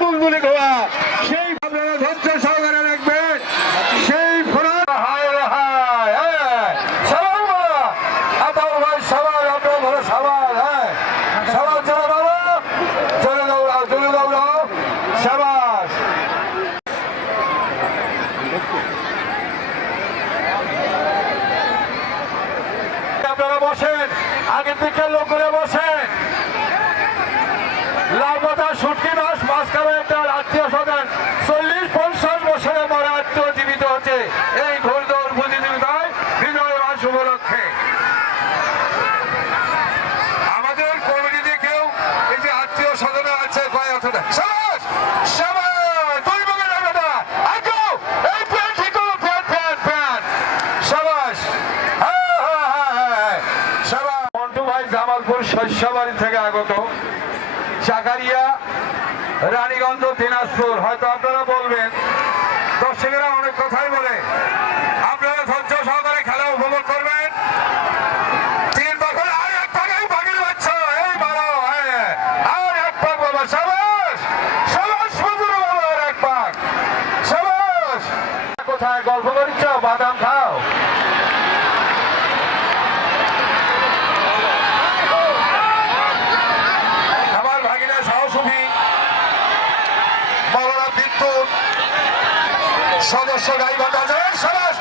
বুলবুলি গোয়া সেই আপনারা ধৈর্য সহকারে রাখবেন সেই আপনারা বসেন, আগের দিকে লোক করে বসেন। লালবাজার শুটকি মাছ মাঝখানে একটা আত্মীয় স্বজন 40-50 বছরের পরে আত্মজীবিত হচ্ছে এই ঘোরদৌড় প্রতিযোগিতায় বিজয় মাস উপলক্ষে। আমাদের কমিটিতে কেউ এই যে আত্মীয় স্বজন আছে কয়েক জামালপুর শস্যবাড়ি থেকে আগত চাকারিয়া রানীগঞ্জ দিনাজপুর। হয়তো আপনারা বলবেন দর্শকেরা অনেক কথাই বলে, আপনারা ধৈর্য সহকারে খেলা উপভোগ করবেন। 3 বছর আর এক পাকে বাগির বাচ্চা এই মারো আর এক পাক বাবা সাবাস সাবাস মজুর বাবা আর এক পাক সাবাস। কোথায় গল্প করিচ্ছ? বাদাম খাও। সদস্য গাইবান্ধা সবাস